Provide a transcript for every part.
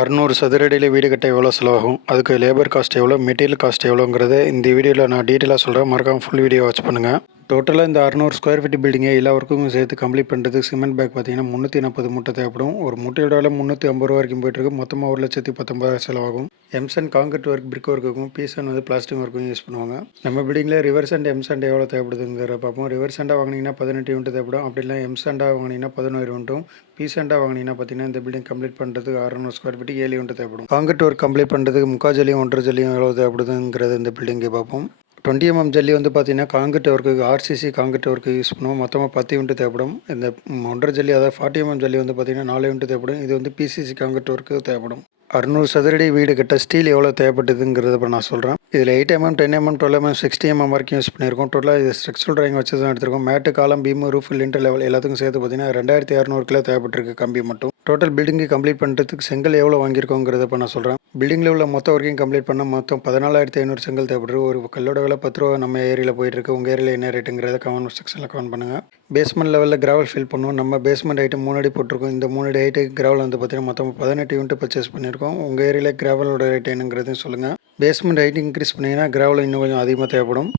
600 சதுர அடியில் வீடு கட்ட எவ்வளோ செலவாகும், அதுக்கு லேபர் காஸ்ட் எவ்வளோ, மெட்டீரியல் காஸ்ட் எவ்வளோங்கிறத இந்த வீடியோவில் நான் டீட்டெயிலாக சொல்கிறேன். மறக்காமல் ஃபுல் வீடியோ வாட்ச் பண்ணுங்கள். டோட்டலாக இந்த 600 ஸ்கொயர் ஃபீட் பில்டிங்கை எல்லா ஒர்க்குக்கும் சேர்த்து கம்ப்ளீட் பண்ணுறதுக்கு சிமெண்ட் பேக் பார்த்தீங்கன்னா 340 மூட்டை தேவைப்படும். ஒரு மூட்டையோட விலை 350 ரூபா வரைக்கும் போயிட்டுருக்கு. மொத்தமாக 1,19,000 செலவாகும். எம்சன் காங்கிரீட் ஒர்க், பிரிக் ஒர்க்குக்கும், பீசன் பிளாஸ்டிக் ஒர்க்கும் யூஸ் பண்ணுவாங்க. நம்ம பில்டிங்கில் ரிவர்ஸ் அண்ட் எம்சண்ட் எவ்வளோ தேவைப்படுதுங்கிற பார்ப்போம். ரிவர்ஸ் அண்டாக வாங்கினீங்கன்னா 18 யூனிட் தேவைப்படும். அப்படி இல்லை எம்சண்டாக வாங்கினீங்கன்னா 11 யூனிட்டும், பீசண்டாக வாங்கினீங்கன்னா பார்த்தீங்கன்னா இந்த பில்டிங் கம்ப்ளீட் பண்ணுறதுக்கு 600 ஸ்கொயர் ஃபீட்டுக்கு 7 யூனிட் தேவைப்படும். காங்கிரீட் ஒர்க் கம்ப்ளீட் பண்ணுறதுக்கு 3/4 ஜல்லியும் 1/2 ஜல்லியும் எவ்வளோ தேவைப்படுதுங்கிறது இந்த பில்டிங்கை பார்ப்போம். 20 mm ஜல்லி பார்த்தீங்கன்னா காங்கிரீட் ஒர்க்குக்கு ஆர்சிசி காங்கிரீட் ஒர்க்கு யூஸ் பண்ணுவோம். மொத்தமாக 10 யூனிட் தேவைப்படும். இந்த 1/2 ஜல்லி அதாவது 40 mm ஜல்லி பார்த்தீங்கன்னா 4 யூனிட் தேவைப்படும். இது பிசிசி காங்கிரீட் ஒர்க்கு தேவைப்படும். 600 சதுரடி வீடு கட்ட ஸ்டீல் எவ்வளோ தேவைப்பட்டதுங்கிறத இப்போ நான் சொல்கிறேன். இதில் 8 mm, 10 mm, 12 mm, 60 mm வரைக்கும் யூஸ் பண்ணியிருக்கோம். டோட்டலாக இது ஸ்ட்ரக்சரல் ட்ராயிங் வச்சு தான் எடுத்திருக்கோம். மேட்டு, காலம், பீம், ரூஃப், லிண்டர் லெவல் எல்லாத்துக்கும் சேர்த்து பார்த்தீங்கன்னா 2600 கிலோ தேவைப்பட்டிருக்கு கம்பி மட்டும். டோட்டல் பில்டிங்கை கம்ப்ளீட் பண்ணுறதுக்கு செங்கல் எவ்வளோ வாங்கியிருக்கோங்கிறத இப்போ நான் சொல்கிறேன். பில்டிங்கில் உள்ள மொத்த ஒர்க்கையும் கம்ப்ளீட் பண்ணால் மொத்தம் 14,500 செங்கல் தேவைப்படுது. ஒரு கல்லோட விலை 10 ரூபா நம்ம ஏரியாவில் போயிட்டுருக்கு. உங்கள் ஏரியாவில் என்ன ரேட்டுங்கிறத கமெண்ட் செக்ஷனில் கமெண்ட் பண்ணுங்கள். பேஸ்மெண்ட் லெவலில் கிராவல் ஃபில் பண்ணுவோம். நம்ம பேஸ்மெண்ட் ஹைட்டு 3 அடி போட்டிருக்கோம். இந்த 3 அடி ஹைட்டு கிராவல் பார்த்தீங்கன்னா மொத்தம் 18 யூனிட் பர்ச்சேஸ் பண்ணியிருக்கோம். உங்கள் ஏரியாவில் கிராவலோட ரேட் என்னங்கிறதையும் சொல்லுங்கள். பேஸ்மெண்ட் ஹைட் இன்க்ரீஸ் பண்ணிங்கன்னா கிராவல் இன்னும் கொஞ்சம் அதிகமாக தேவைப்படும்.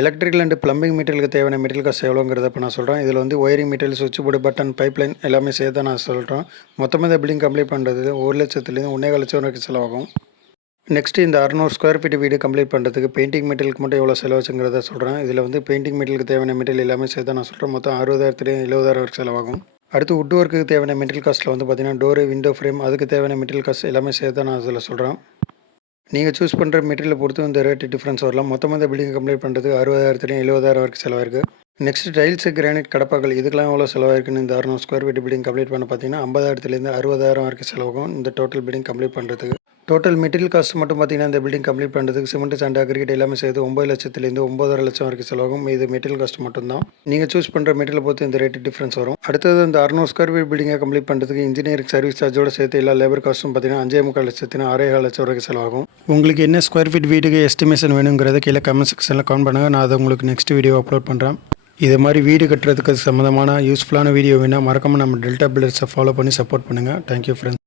எலக்ட்ரிக்கல் அண்ட் ப்ளம்பிங் மெட்டீரியலுக்கு தேவையான மெட்டீரியல் காஸ்ட் எவ்வளோங்கிறத இப்போ நான் சொல்கிறேன். இதில் ஒயரிங் மெட்டீரியல், சுவிட்ச் போர்டு, பட்டன், பைப்லைன் எல்லாமே சேர்த்து தான் நான் சொல்கிறேன். மொத்தமாக இந்த பில்டிங் கம்ப்ளீட் பண்ணுறது 1,00,000 1,15,000 வரைக்கும் செலவாகும். நெக்ஸ்ட்டு இந்த 600 ஸ்கொயர் ஃபீட் வீடு கம்ப்ளீட் பண்ணுறதுக்கு பெயிண்டிங் மெட்டீரியலுக்கு மட்டும் எவ்வளோ செலவாச்சுங்கிறத சொல்கிறேன். இதில் பெயிண்டிங் மெட்டீரியலுக்கு தேவையான மெட்டீரியல் எல்லாமே சேர்த்து நான் சொல்கிறேன். மொத்தம் 60,000 70,000 வரைக்கும் செலவாகும். அடுத்து வுட் ஒர்க்குக்கு தேவையான மெட்டீரியல் காஸ்ட்டில் பார்த்தீங்கன்னா டோரு, விண்டோ ஃப்ரேம், அதுக்கு தேவையான மெட்டீரியல் காஸ்ட் எல்லாமே சேர்த்து நான் அதில் சொல்கிறேன். நீங்கள் சூஸ் பண்ணுற மெட்டீரியலை பொறுத்து இந்த ரேட்டு டிஃப்ரென்ஸ் வரலாம். மொத்தமாக இந்த பில்டிங் கம்ப்ளீட் பண்ணுறதுக்கு 60,000 70,000 வரைக்கும் செலவாயிருக்கு. நெக்ஸ்ட் டைல்ஸு, கிரானைட், கடப்பாக்கள் இதுக்கெல்லாம் எவ்வளோ செலவாயிருக்குன்னு இந்த 600 ஸ்கொயர் ஃபீட் பில்டிங் கம்ப்ளீட் பண்ண பார்த்தீங்கன்னா 50,000 60,000 வரைக்கும் செலவாகும் இந்த டோட்டல் பில்டிங் கம்ப்ளீட் பண்ணுறதுக்கு. டோட்டல் மெட்டீரியல் காஸ்ட் மட்டும் பார்த்தீங்கன்னா இந்த பில்டிங் கம்ப்ளீட் பண்ணுறதுக்கு சிமெண்ட், சாண்ட், அக்ரிகேட் எல்லாமே சேர்த்து 9,00,000 9,500,000 வரைக்கும் செலவாகும். இது மெட்டீரியல் காஸ்ட் மட்டும்தான். நீங்கள் சூஸ் பண்ணுற மெட்டீரியல் பொறுத்து இந்த ரேட்டு டிஃப்ரென்ஸ் வரும். அடுத்தது இந்த 600 ஸ்கொயர் ஃபீட் பில்டிங்கை கம்ப்ளீட் பண்ணுறதுக்கு இன்ஜினியரிங் சர்வீஸ் சார்ஜோடு சேர்த்து எல்லா லேபர் காஸ்ட்டும் பார்த்தீங்கன்னா 5,45,000 6,500,000 வரைக்கும் செலவாகும். உங்களுக்கு என்ன ஸ்கொயர் ஃபீட் வீட்டுக்கு எஸ்டிமேஷன் வேணுங்கிறத கீழே கமெண்ட் செக்ஷனில் கமெண்ட் பண்ணுங்கள். நான் அதை உங்களுக்கு நெக்ஸ்ட் வீடியோ அப்லோட் பண்ணுறேன். இது மாதிரி வீடு கட்டுறதுக்கு சம்மந்தமான யூஸ்ஃபுல்லான வீடியோ வேணால் மறக்காமல் நம்ம டெல்டா பில்டர்ஸை ஃபாலோ பண்ணி சப்போர்ட் பண்ணுங்கள். Thank you friends.